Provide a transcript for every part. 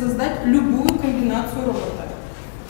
Создать любую комбинацию робота.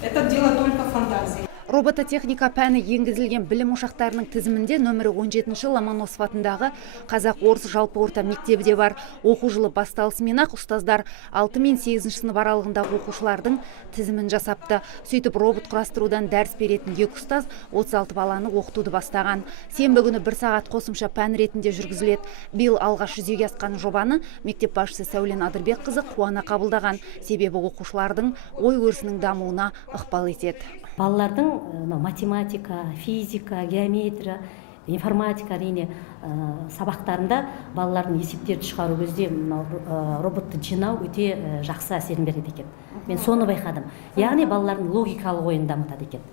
Это дело только фантазии. Робототехника пәні енгізілген білім ошақтарының тізімінде нөмірі 17-ші Ломоносов атындағы Қазақ-Орыс жалпы орта мектебі де бар. Оқу жылы басталысымен-ақ ұстаздар 6 мен 8 сынып аралығындағы оқушылардың тізімін жасапты. Сөйтіп робот құрастырудан дәріс беретін 2 ұстаз 36 баланы оқытуды бастаған. Сенбі күні 1 сағат қосымша пән ретінде жүргізіледі. Биыл алғаш жүзеге асқан жобаны мектеп басшысы Сәулен Адырбекқызы қуана қабылдаған. Себебі оқушылардың ой-өрісінің дамуына ықпал етеді. Балалардың математика, физика, геометрия, информатика әрине сабақтарында балалардың есептерді шығару кезде роботты жинау өте жақсы әсерін береді екен. Мен соны байқадым. Яғни балалардың логикалық ойын дамытады екен.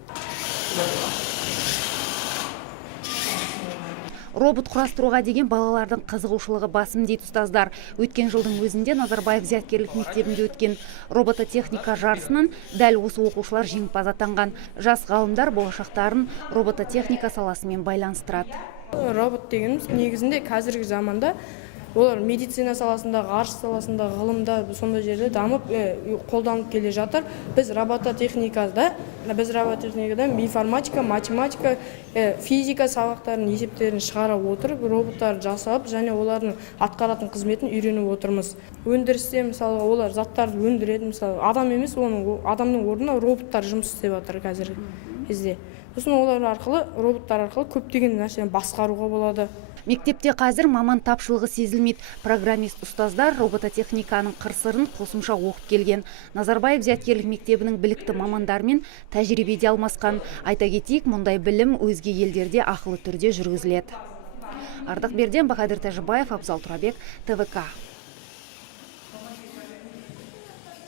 Робот құрастыруға деген балалардың қызығушылығы басым дейді ұстаздар. Өткен жылдың өзінде Назарбаев зияткерлік мектебінде өткен робототехника жарысынан дәл осы оқушылар жеңімпаз атанған. Жас ғалымдар болашақтарын робототехника саласымен байланыстырады. Робот дегеніміз негізінде қазіргі заманда олар медицина саласында, ғарыш саласында, ғылымда сондай жерде дамып, қолданып келе жатыр. Біз робототехникада информатика, математика, физика сабақтарының есептерін шығара отырып, роботтар жасап, және олардың атқаратын қызметін үйреніп отырмыз. Өндірісте мысалы олар заттарды өндіреді, мысалы адам емес, адамның орнына роботтар жұмыс істеп жатыр қазіргі кезде. Сосын олар арқылы, роботтар арқылы көптеген нәрсені басқаруға болады. Мектепте қазір маман тапшылығы сезілмейді. Программист ұстаздар робототехниканың қыр-сырын қосымша оқып келген. Назарбаев зияткерлік мектебінің білікті мамандармен тәжірибеде алмасқан. Айта кетейік, мұндай білім өзге елдерде ақылы түрде жүргізіледі. Ардақ Берден, Бахадыр Тәжібаев, Абзал Тұрабек, ТВК.